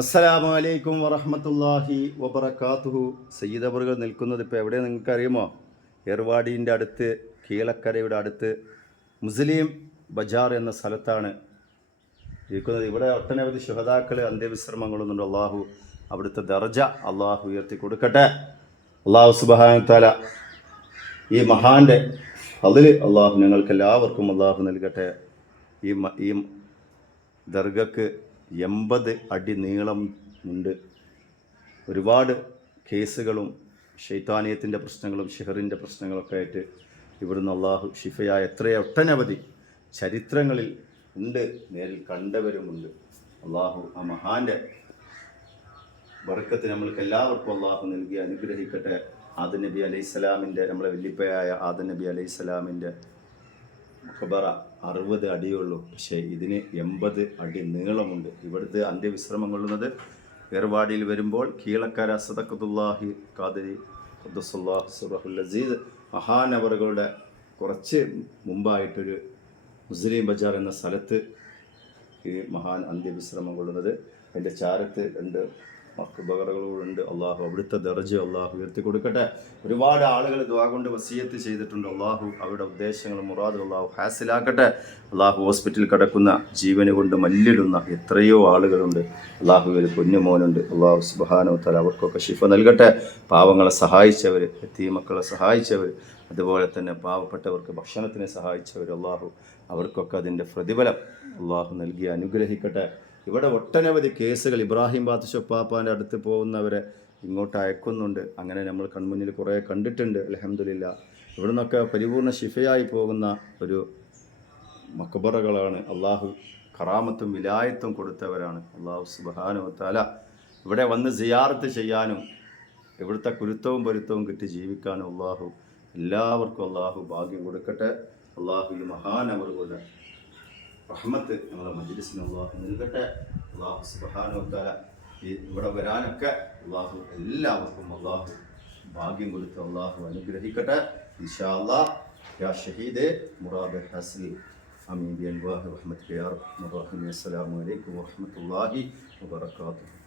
അസ്സലാമു അലൈക്കും വറഹമത്തല്ലാഹി വബറകാതുഹു. സയ്യിദബറുകൾ നിൽക്കുന്നത് ഇപ്പോൾ എവിടെ നിങ്ങൾക്ക് അറിയുമോ ഏർവാടീന്റെ അടുത്ത് കീളക്കരയുടെ അടുത്ത് മുസ്ലിം ബജാർ എന്ന സ്ഥലത്താണ് ഇരിക്കുന്നത്. ഇവിടെ ഒട്ടനവധി ശുഹതാക്കൾ അന്ത്യവിശ്രമങ്ങളൊന്നുണ്ട് അള്ളാഹു അവിടുത്തെ ദർജ അള്ളാഹു ഉയർത്തി കൊടുക്കട്ടെ. അള്ളാഹു സുബാനുത്താല ഈ മഹാന്റെ അതിൽ അള്ളാഹു ഞങ്ങൾക്ക് എല്ലാവർക്കും അള്ളാഹു നൽകട്ടെ. ഈ ഈ ദർഗക്ക് എൺപത് അടി നീളം ഉണ്ട്. ഒരുപാട് കേസുകളും ഷെയ്ത്താനിയത്തിന്റെ പ്രശ്നങ്ങളും ഷിഹറിന്റെ പ്രശ്നങ്ങളൊക്കെ ആയിട്ട് ഇവിടുന്ന് അള്ളാഹു ഷിഫയായ എത്രയോ ഒട്ടനവധി ചരിത്രങ്ങളിൽ ഉണ്ട്. നേരിൽ കണ്ടവരുമുണ്ട്. അള്ളാഹു ആ മഹാന്റെ ബർക്കത്ത് നമ്മൾക്ക് എല്ലാവർക്കും അള്ളാഹു നൽകി അനുഗ്രഹിക്കട്ടെ. ആദ നബി അലൈഹി സ്വലാമിന്റെ നമ്മളെ വല്യപ്പയായ ആദ നബി അലൈഹി മുഖബറ അറുപത് അടിയുള്ളൂ പക്ഷേ ഇതിന് എൺപത് അടി നീളമുണ്ട്. ഇവിടുത്തെ അന്ത്യവിശ്രമം കൊള്ളുന്നത് ഏർവാടിയിൽ വരുമ്പോൾ കീളക്കാര സദക്കത്തുല്ലാഹി ഖാദരി ഖുദ്ദസുല്ലാഹ് സുറഹുൽ അസീദ് മഹാനവറുകളുടെ കുറച്ച് മുമ്പായിട്ടൊരു മുസ്ലിം ബജാർ എന്ന സ്ഥലത്ത് ഈ മഹാൻ അന്ത്യവിശ്രമം കൊള്ളുന്നത്. അതിന്റെ ചാരത്ത് രണ്ട് മക്കുബകറുകളുണ്ട് അള്ളാഹു അവിടുത്തെ ദർജ അള്ളാഹു ഉയർത്തി കൊടുക്കട്ടെ ഒരുപാട് ആളുകൾ ദ്വാ കൊണ്ട് വസീയത്ത് ചെയ്തിട്ടുണ്ട്. അള്ളാഹു അവരുടെ ഉദ്ദേശങ്ങൾ മുറാദ് അള്ളാഹു ഹാസിലാക്കട്ടെ. അള്ളാഹു ഹോസ്പിറ്റലിൽ കിടക്കുന്ന ജീവന് കൊണ്ട് മല്ലിടുന്ന എത്രയോ ആളുകളുണ്ട്. അള്ളാഹു ഒരു കുഞ്ഞുമോനുണ്ട് അള്ളാഹു സുബാനോ തല അവർക്കൊക്കെ ശിഫ നൽകട്ടെ. പാവങ്ങളെ സഹായിച്ചവർ എത്തിയ മക്കളെ സഹായിച്ചവർ അതുപോലെ തന്നെ പാവപ്പെട്ടവർക്ക് ഭക്ഷണത്തിന് സഹായിച്ചവർ അള്ളാഹു അവർക്കൊക്കെ അതിന്റെ പ്രതിഫലം അള്ളാഹു നൽകി അനുഗ്രഹിക്കട്ടെ. ഇവിടെ ഒട്ടനവധി കേസുകൾ ഇബ്രാഹിം ബാത്തുഷപ്പാപ്പാന്റെ അടുത്ത് പോകുന്നവരെ ഇങ്ങോട്ട് അയക്കുന്നുണ്ട്. അങ്ങനെ നമ്മൾ കൺമുന്നിൽ കുറേ കണ്ടിട്ടുണ്ട്. അലഹമില്ല ഇവിടെ നിന്നൊക്കെ പരിപൂർണ ശിഫയായി പോകുന്ന ഒരു മക്ബറകളാണ്. അള്ളാഹു കറാമത്തും വിലായത്തും കൊടുത്തവരാണ്. അള്ളാഹു സുബാനു താല ഇവിടെ വന്ന് സിയാർത്ത് ചെയ്യാനും ഇവിടുത്തെ കുരുത്തവും പൊരുത്തവും കിട്ടി ജീവിക്കാനും അള്ളാഹു എല്ലാവർക്കും അള്ളാഹു ഭാഗ്യം കൊടുക്കട്ടെ. അള്ളാഹു ഈ മഹാനവറുകളുടെ റഹ്മത്ത് നമ്മുടെ മജ്ലിസിന് അള്ളാഹു നൽകട്ടെ. അള്ളാഹു സുബാനു താല ഈ ഇവിടെ വരാനൊക്കെ അള്ളാഹു എല്ലാവർക്കും അള്ളാഹു ഭാഗ്യം കൊടുത്ത് അള്ളാഹു അനുഗ്രഹിക്കട്ടെ. ഇൻഷാ അള്ളാഹ് മുറാദ് ഹസ്ലി അമീൻ. ബി അൻവാഹ് റഹ്മത്ത് യാ റഹ്മാൻ റഹീം. അസ്സലാമു അലൈക്കും വറഹ്മത്തുള്ളാഹി വബറകാതുഹു.